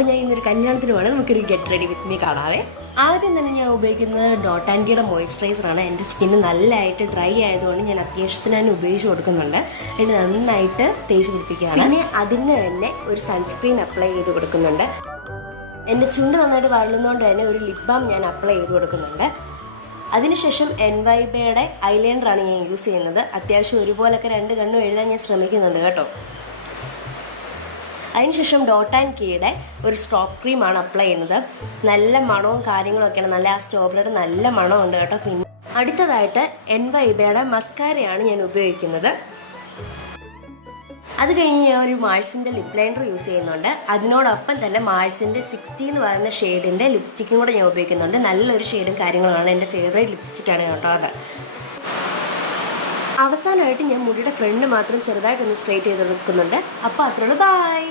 അപ്പോൾ ഞാൻ ഇന്നൊരു കല്യാണത്തിന് വേണം, നമുക്കൊരു ഗെറ്റ് റെഡി വിത്ത് മീ കാണാവേ. ആദ്യം തന്നെ ഞാൻ ഉപയോഗിക്കുന്നത് ഡോട്ട് ആൻഡ് കീയുടെ മോയ്സ്ചറൈസറാണ്. എൻ്റെ സ്കിന്ന് നല്ലതായിട്ട് ഡ്രൈ ആയതുകൊണ്ട് ഞാൻ അത്യാവശ്യത്തിന് തന്നെ ഉപയോഗിച്ച് കൊടുക്കുന്നുണ്ട്. അതിന് നന്നായിട്ട് തേച്ച് പിടിപ്പിക്കുകയാണ്. പിന്നെ അതിന് തന്നെ ഒരു സൺസ്ക്രീൻ അപ്ലൈ ചെയ്ത് കൊടുക്കുന്നുണ്ട്. എൻ്റെ ചുണ്ട് നന്നായിട്ട് വരളുന്നതുകൊണ്ട് തന്നെ ഒരു ലിപ് ബാം ഞാൻ അപ്ലൈ ചെയ്ത് കൊടുക്കുന്നുണ്ട്. അതിനുശേഷം NYBയുടെ ഐലൈനറാണ് ഞാൻ യൂസ് ചെയ്യുന്നത്. അത്യാവശ്യം ഒരുപോലൊക്കെ രണ്ട് കണ്ണും എഴുതാൻ ഞാൻ ശ്രമിക്കുന്നുണ്ട് കേട്ടോ. അതിനുശേഷം ഡോട്ട് ആൻഡ് കീയുടെ ഒരു സ്ട്രോപ്പ് ക്രീമാണ് അപ്ലൈ ചെയ്യുന്നത്. നല്ല മണവും കാര്യങ്ങളൊക്കെയാണ്, നല്ല ആ സ്ട്രോബെറിയുടെ നല്ല മണമുണ്ട് കേട്ടോ. പിന്നെ അടുത്തതായിട്ട് NYBയുടെ മസ്കാരയാണ് ഞാൻ ഉപയോഗിക്കുന്നത്. അത് കഴിഞ്ഞ് ഞാൻ ഒരു മാഴ്സിൻ്റെ ലിപ് ലൈനർ യൂസ് ചെയ്യുന്നുണ്ട്. അതിനോടൊപ്പം തന്നെ മാഴ്സിൻ്റെ 60 എന്ന് പറയുന്ന ഷെയ്ഡിൻ്റെ ലിപ്സ്റ്റിക്കും കൂടെ ഞാൻ ഉപയോഗിക്കുന്നുണ്ട്. നല്ലൊരു ഷെയ്ഡും കാര്യങ്ങളാണ്, എൻ്റെ ഫേവറേറ്റ് ലിപ്സ്റ്റിക്കാണ് കേട്ടോ അത്. അവസാനമായിട്ട് ഞാൻ മുടിയുടെ ഫ്രണ്ട് മാത്രം ചെറുതായിട്ടൊന്ന് സ്ട്രെയിറ്റ് ചെയ്ത് കൊടുക്കുന്നുണ്ട്. അപ്പോൾ അത്രയുള്ളൂ, ബൈ.